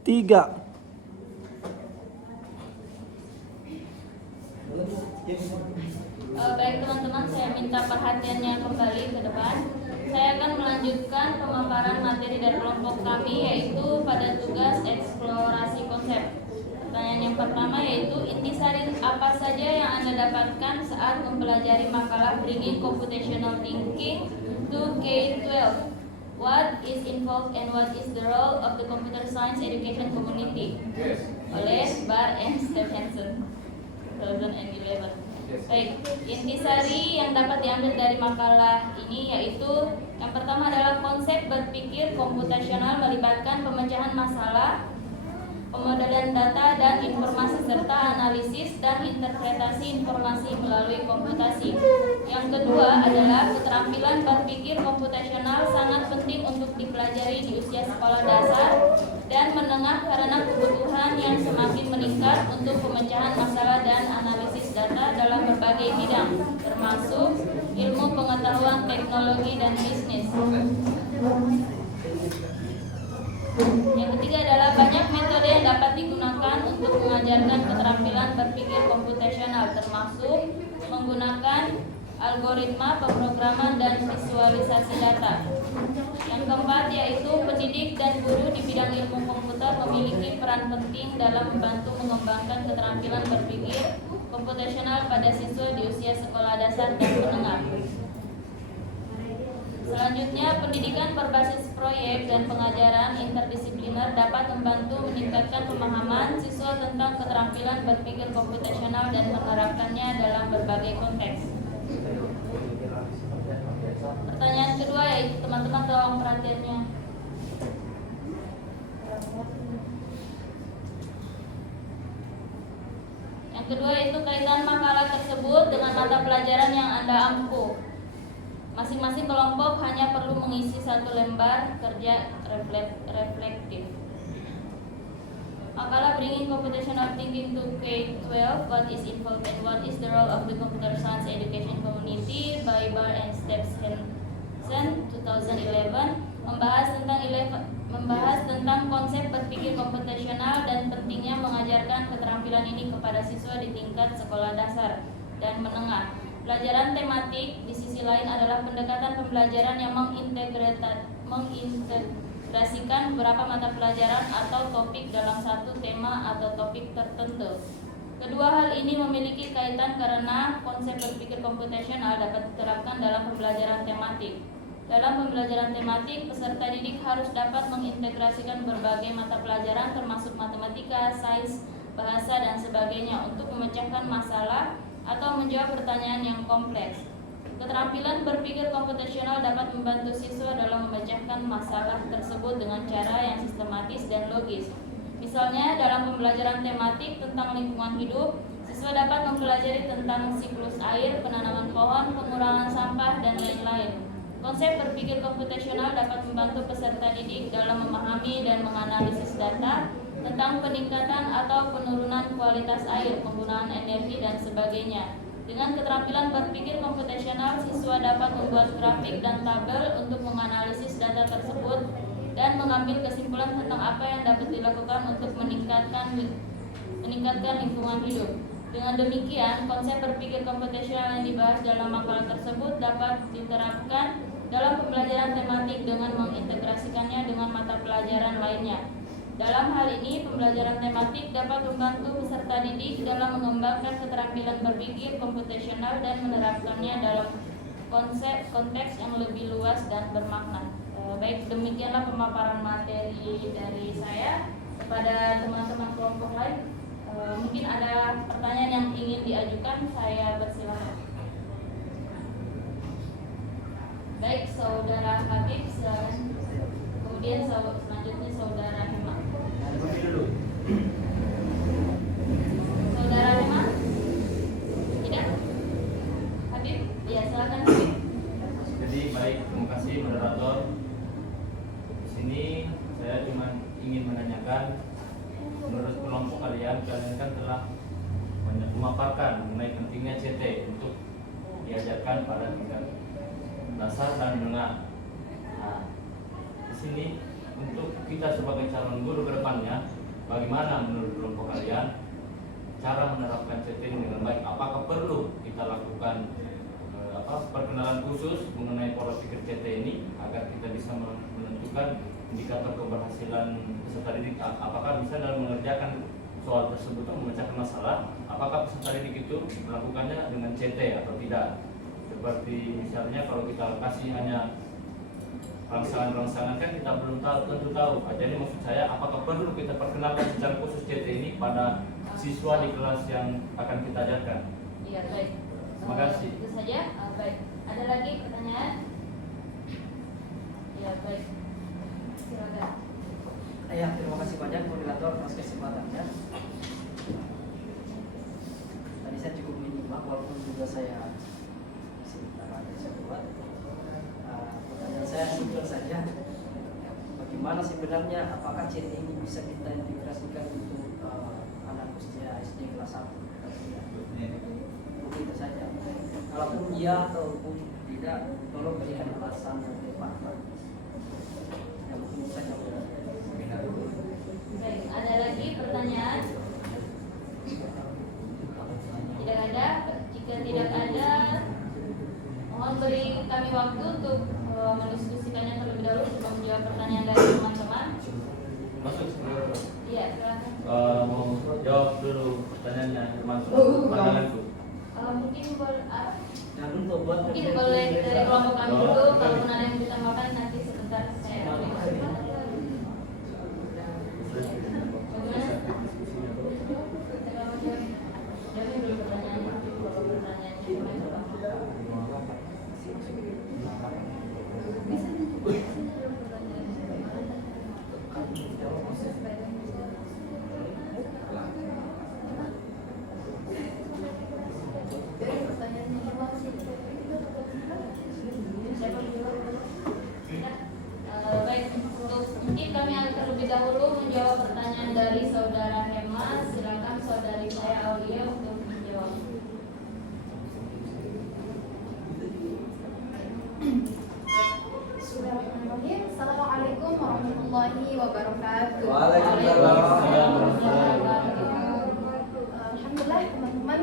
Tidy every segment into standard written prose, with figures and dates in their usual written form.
3. Baik teman-teman, saya minta perhatiannya kembali ke depan. Saya akan melanjutkan pemaparan materi dari kelompok kami, yaitu pada tugas eksplorasi konsep. Pertanyaan yang pertama yaitu intisari apa saja yang Anda dapatkan saat mempelajari makalah Bringing Computational Thinking to K-12. What is involved and what is the role of the computer science education community? Oleh Bar and Stephenson 2011. Baik, intisari yang dapat diambil dari makalah ini yaitu yang pertama adalah konsep berpikir komputasional melibatkan pemecahan masalah, pemodelan data dan informasi serta analisis dan interpretasi informasi melalui komputasi. Yang kedua adalah keterampilan berpikir komputasional sangat penting untuk dipelajari di usia sekolah dasar dan menengah karena kebutuhan yang semakin meningkat untuk pemecahan masalah dan analisis data dalam berbagai bidang, termasuk ilmu pengetahuan, teknologi, dan bisnis. Yang ketiga adalah banyak metode yang dapat digunakan untuk mengajarkan keterampilan berpikir komputasional, termasuk menggunakan algoritma, pemrograman, dan visualisasi data. Yang keempat yaitu pendidik dan guru di bidang ilmu komputer memiliki peran penting dalam membantu mengembangkan keterampilan berpikir komputasional pada siswa di usia sekolah dasar dan menengah. Selanjutnya, pendidikan berbasis proyek dan pengajaran interdisipliner dapat membantu meningkatkan pemahaman siswa tentang keterampilan berpikir komputasional dan menerapkannya dalam berbagai konteks. Pertanyaan kedua yaitu teman-teman tolong perhatiannya. Yang kedua itu kaitan makalah tersebut dengan mata pelajaran yang Anda ampuh. Masing-masing kelompok hanya perlu mengisi satu lembar kerja reflektif. Makalah Bringing Computational Thinking to K-12, What is Involved and What is the Role of the Computer Science Education Community by Bar and Stephenson 2011 membahas tentang konsep berpikir komputasional dan pentingnya mengajarkan keterampilan ini kepada siswa di tingkat sekolah dasar dan menengah. Pelajaran tematik di sisi lain adalah pendekatan pembelajaran yang mengintegrasikan beberapa mata pelajaran atau topik dalam satu tema atau topik tertentu. Kedua hal ini memiliki kaitan karena konsep berpikir komputasional dapat diterapkan dalam pembelajaran tematik. Dalam pembelajaran tematik, peserta didik harus dapat mengintegrasikan berbagai mata pelajaran termasuk matematika, sains, bahasa, dan sebagainya untuk memecahkan masalah atau menjawab pertanyaan yang kompleks. Keterampilan berpikir komputasional dapat membantu siswa dalam memecahkan masalah tersebut dengan cara yang sistematis dan logis. Misalnya dalam pembelajaran tematik tentang lingkungan hidup, siswa dapat mempelajari tentang siklus air, penanaman pohon, pengurangan sampah, dan lain-lain. Konsep berpikir komputasional dapat membantu peserta didik dalam memahami dan menganalisis data tentang peningkatan atau penurunan kualitas air, penggunaan energi, dan sebagainya. Dengan keterampilan berpikir komputasional, siswa dapat membuat grafik dan tabel untuk menganalisis data tersebut dan mengambil kesimpulan tentang apa yang dapat dilakukan untuk meningkatkan lingkungan hidup. Dengan demikian, konsep berpikir komputasional yang dibahas dalam makalah tersebut dapat diterapkan dalam pembelajaran tematik dengan mengintegrasikannya dengan mata pelajaran lainnya. Dalam hal ini, pembelajaran tematik dapat membantu peserta didik dalam mengembangkan keterampilan berpikir komputasional dan menerapkannya dalam konteks yang lebih luas dan bermakna. Baik, demikianlah pemaparan materi dari saya. Kepada teman-teman kelompok lain, mungkin ada pertanyaan yang ingin diajukan, saya persilakan. Baik, Saudara Habib, silakan. Kemudian selanjutnya Saudara Hema. Saudara Hema? Tidak? Habib? Ya, silakan Habib. Jadi baik, terima kasih moderator. Di sini saya cuma ingin menanyakan, menurut kelompok kalian kan telah memaparkan mengenai pentingnya CT untuk diajarkan pada tingkat dasar dan menengah. Nah, di sini untuk kita sebagai calon guru ke depannya, bagaimana menurut kelompok kalian cara menerapkan CT ini dengan baik? Apakah perlu kita lakukan perkenalan khusus mengenai pola pikir CT ini agar kita bisa menentukan indikator keberhasilan peserta didik? Apakah bisa dalam mengerjakan soal tersebut memecahkan masalah, apakah peserta didik itu melakukannya dengan CT atau tidak? Seperti misalnya kalau kita kasih hanya rangsangan-rangsangan kan kita belum tentu tahu. Jadi maksud saya, apakah perlu kita perkenalkan secara khusus CT ini pada siswa di kelas yang akan kita ajarkan? Iya, baik. Terima kasih. Itu saja. Baik. Ada lagi pertanyaan? Ya, baik. Silakan. Ya, terima kasih banyak moderator atas kesempatannya. Tadi saya cukup menyimak walaupun juga saya buat. Pertanyaan saya simpel saja. Bagaimana sebenarnya apakah CT ini bisa kita integrasikan untuk anak usia SD kelas 1? Begitu saja. Kalaupun iya ataupun tidak, tolong berikan alasan yang tepat. Yang mungkin saja. Baik, ada lagi pertanyaan? Tidak ada. Jika tidak ada, mohon beri kami waktu untuk mendiskusikannya terlebih dahulu sebelum menjawab pertanyaan dari teman-teman. Masuk sebelum Iya, silakan. mau jawab dulu pertanyaannya termasuk pandanganku. Mungkin boleh Mungkin boleh dari kelompok kami dulu. Kalau ada yang ditambahkan nanti sebentar saya. Baik, untuk mungkin kami akan terlebih dahulu menjawab pertanyaan dari saudara Hema. Silakan saudari saya Aulia untuk menjawab. Bismillahirrahmanirrahim. Assalamualaikum warahmatullahi wabarakatuh. Waalaikumsalam. Alhamdulillah teman-teman,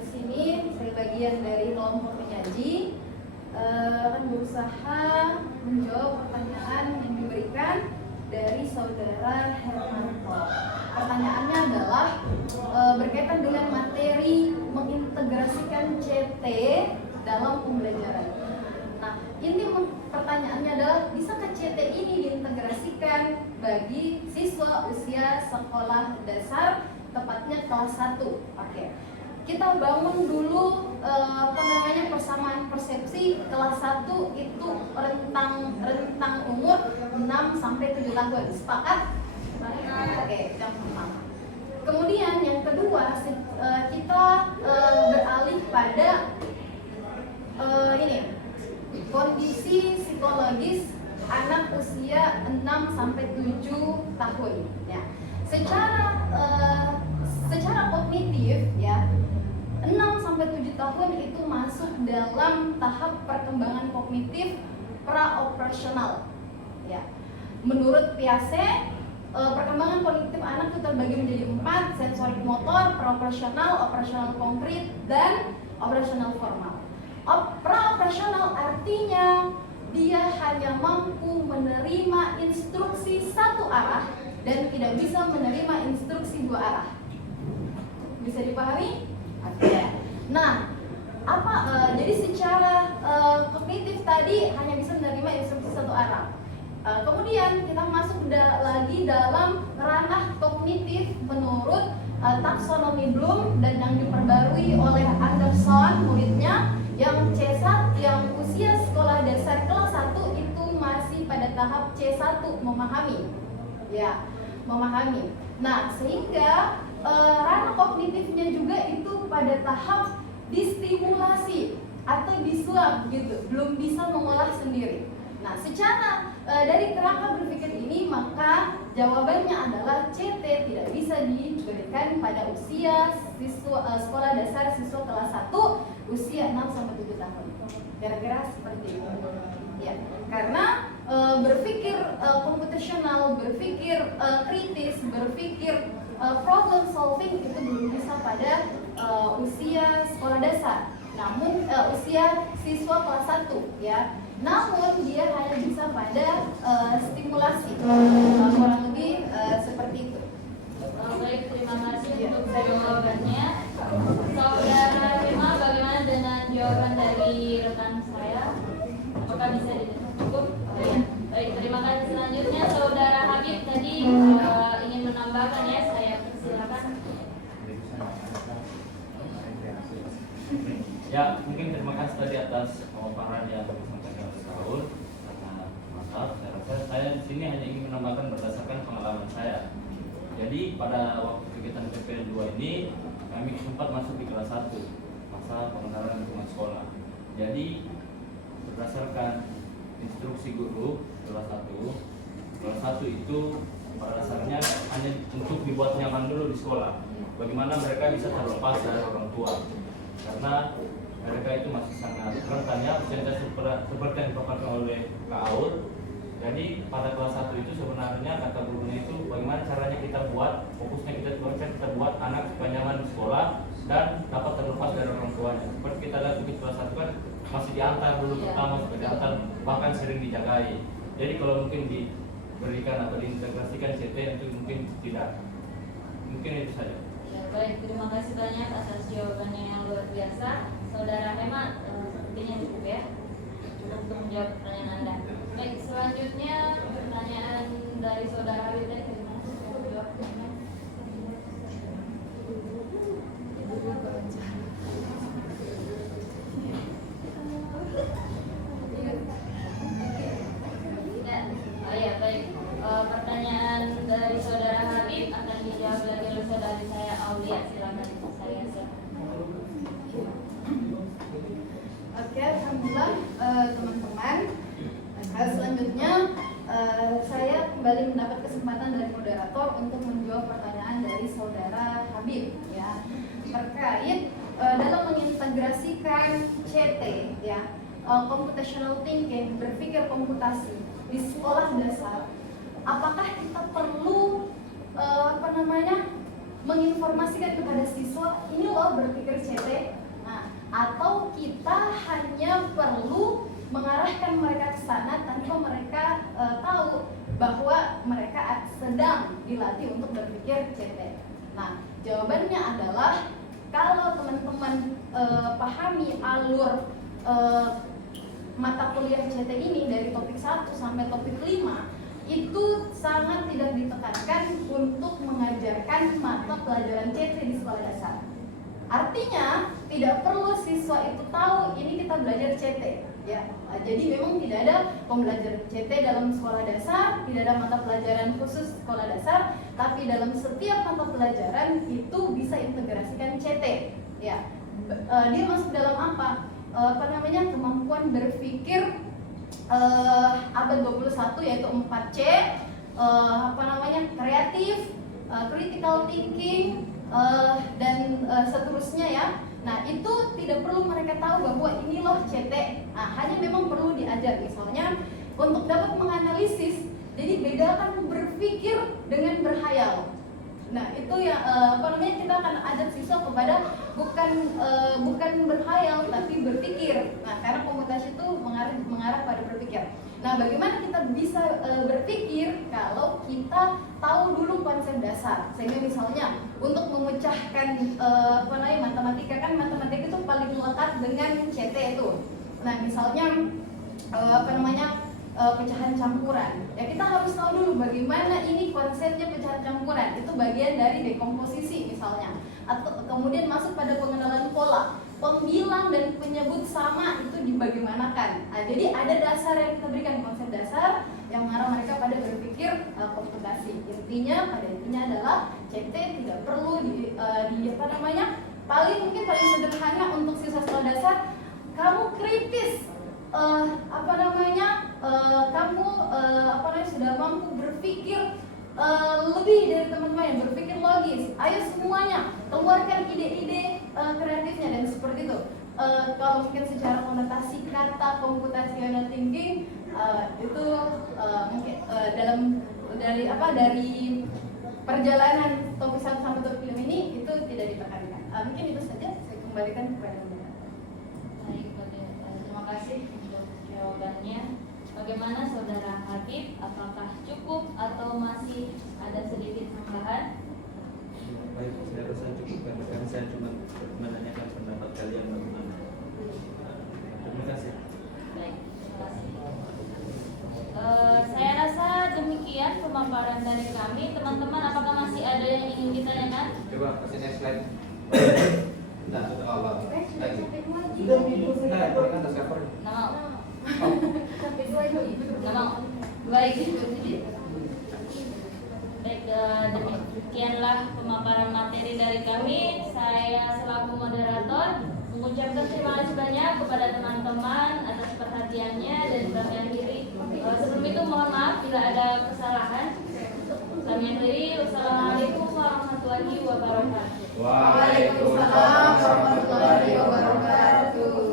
di sini saya bagian dari kelompok penyaji akan berusaha menjawab pertanyaan yang diberikan dari saudara Hermanto. Pertanyaannya adalah berkaitan dengan materi mengintegrasikan CT dalam pembelajaran. Nah, inti pertanyaannya adalah bisakah CT ini diintegrasikan bagi siswa usia sekolah dasar, tepatnya kelas 1? Oke. Kita bangun dulu persamaan persepsi. Kelas 1 itu rentang umur 6 sampai 7 tahun. Sepakat? Oke, yang pertama. Kemudian yang kedua, kita beralih pada kondisi psikologis anak usia 6 sampai 7 tahun ya. Secara kognitif ya, 6 sampai 7 tahun itu masuk dalam tahap perkembangan kognitif pra-operasional ya. Menurut Piaget, perkembangan kognitif anak itu terbagi menjadi 4: sensorik motor, pra-operasional, operasional konkret, dan operasional formal. Pra-operasional artinya dia hanya mampu menerima instruksi satu arah dan tidak bisa menerima instruksi dua arah. Bisa dipahami? Oke. Nah, jadi secara kognitif tadi hanya bisa menerima instruksi satu arah. Kemudian kita masuk lagi dalam ranah kognitif menurut taksonomi Bloom dan yang diperbarui oleh Anderson muridnya, yang C1, yang usia sekolah dasar kelas 1 itu masih pada tahap C1, memahami. Ya, memahami. Nah, sehingga ranah kognitifnya juga itu pada tahap distimulasi atau disuap gitu, belum bisa mengolah sendiri. Nah, secara dari kerangka berpikir ini, maka jawabannya adalah CT tidak bisa diberikan pada usia siswa sekolah dasar siswa kelas 1 usia 6 sampai 7 tahun. Kira-kira seperti itu. Ya, karena berpikir komputasional, berpikir kritis, berpikir problem solving itu belum bisa pada usia sekolah dasar. Namun usia siswa kelas 1 ya. Namun dia hanya bisa pada stimulasi. Kurang lebih seperti itu. Baik, terima kasih untuk jawabannya. Saudara Rema, bagaimana dengan jawaban dari rekan saya? Apakah bisa cukup? Baik, terima kasih. Selanjutnya Saudara Habib tadi ingin menambahkan ya, saya persilakan. Ya, mungkin terima kasih tadi atas pemaparan yang disampaikan oleh Saul. Maaf, saya rasa saya di sini hanya ingin menambahkan berdasarkan pengalaman saya. Jadi pada waktu kegiatan PPL 2 ini kami sempat masuk di kelas 1 masa pengenalan lingkungan sekolah. Jadi berdasarkan instruksi guru kelas 1 itu pada dasarnya hanya untuk dibuat nyaman dulu di sekolah. Bagaimana mereka bisa terlepas dari orang tua, karena mereka itu masih sangat rentan ya, seperti yang dipaparkan oleh Kak Aul. Jadi pada kelas 1 itu sebenarnya kata gurunya itu bagaimana caranya kita buat, fokusnya kita buat anak supaya nyaman di sekolah dan dapat terlepas dari orang tuanya. Seperti kita lihat di kelas 1 kan masih diantar dulu pertama, sampai diantar, bahkan sering dijagai. Jadi kalau mungkin diberikan atau diintegrasikan CT itu mungkin tidak. Mungkin itu saja. Ya, baik, terima kasih banyak atas jawabannya yang luar biasa. Saudara Hema, sepertinya cukup ya untuk menjawab pertanyaan Anda. Baik, selanjutnya pertanyaan dari Saudara Habib tadi. Jawabnya. Ya, baik. Pertanyaan dari Saudara Habib akan dijawab lagi oleh saudari saya Aulia. Silakan saya siapkan. Oke, alhamdulillah teman-teman. Selanjutnya saya kembali mendapat kesempatan dari moderator untuk menjawab pertanyaan dari Saudara Habib ya, terkait dalam mengintegrasikan CT ya, computational thinking, berpikir komputasi di sekolah dasar. Apakah kita perlu menginformasikan kepada siswa ini loh berpikir CT? Nah, atau kita hanya perlu mengarahkan mereka ke sana tanpa mereka tahu bahwa mereka sedang dilatih untuk berpikir CT. Nah, jawabannya adalah kalau teman-teman pahami alur mata kuliah CT ini dari topik 1 sampai topik 5, itu sangat tidak ditekankan untuk mengajarkan mata pelajaran CT di sekolah dasar. Artinya tidak perlu siswa itu tahu ini kita belajar CT ya. Jadi memang tidak ada pembelajaran CT dalam sekolah dasar, tidak ada mata pelajaran khusus sekolah dasar, tapi dalam setiap mata pelajaran itu bisa integrasikan CT ya. Dia masuk dalam apa? Kemampuan berpikir abad 21 yaitu 4C, kreatif, critical thinking, dan seterusnya ya. Nah, itu tidak perlu mereka tahu bahwa ini loh CT. Nah, hanya memang perlu diajar misalnya untuk dapat menganalisis. Jadi bedakan berpikir dengan berhayal. Nah, itu ya kita akan ajak siswa kepada bukan berhayal tapi berpikir. Nah, karena komputasi itu mengarah pada berpikir. Nah, bagaimana kita bisa berpikir kalau kita tahu dulu konsep dasar? Sehingga misalnya untuk memecahkan matematika, kan matematika itu paling melekat dengan CT itu. Nah, misalnya pecahan campuran. Ya, kita harus tahu dulu bagaimana ini konsepnya pecahan campuran. Itu bagian dari dekomposisi misalnya. Atau kemudian masuk pada pengenalan pola. Pembilang dan penyebut sama itu dibagaimanakan. Nah, jadi ada dasar yang kita berikan, konsep dasar yang mengarah mereka pada berpikir komputasi. Pada intinya adalah CT tidak perlu paling sederhana untuk siswa sekolah dasar, kamu kritis. Kamu sudah mampu berpikir lebih dari teman-teman yang berpikir logis. Ayo semuanya keluarkan ide-ide kreatifnya dan seperti itu. Kalau mungkin secara konotasi kata computational thinking itu mungkin dari perjalanan topik 1 sampai topik 5 ini itu tidak ditekankan. Mungkin itu saja, saya kembalikan kepada Mbak. Baik, terima kasih untuk jawabannya. Bagaimana Saudara Habib? Apakah cukup atau masih ada sedikit tambahan? Baik, saya rasa cukup karena saya cuma menanyakan pendapat kalian bagaimana. Terima kasih. Baik, terima kasih. Saya rasa demikian pemaparan dari kami. Teman-teman, apakah masih ada yang ingin ditanyakan? Coba kasih next slide. Nah, Allah. Lagi. Nama, nama, baik. Baik, demikianlah pemaparan materi dari kami. Saya selaku moderator mengucapkan terima kasih banyak kepada teman-teman atas perhatiannya dan kami akhiri. Sebelum itu mohon maaf bila ada kesalahan. Kami akhiri. Wassalamualaikum warahmatullahi wabarakatuh. Waalaikumsalam warahmatullahi wabarakatuh.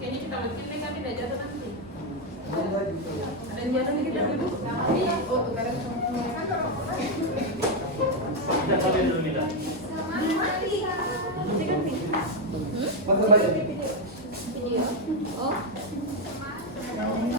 Kayaknya kita bikin nih kami udah jatuh nanti. Ada yang jatuh nih kita duduk. Oh, tuh karena Kita sampai dulu kita. video. Oh.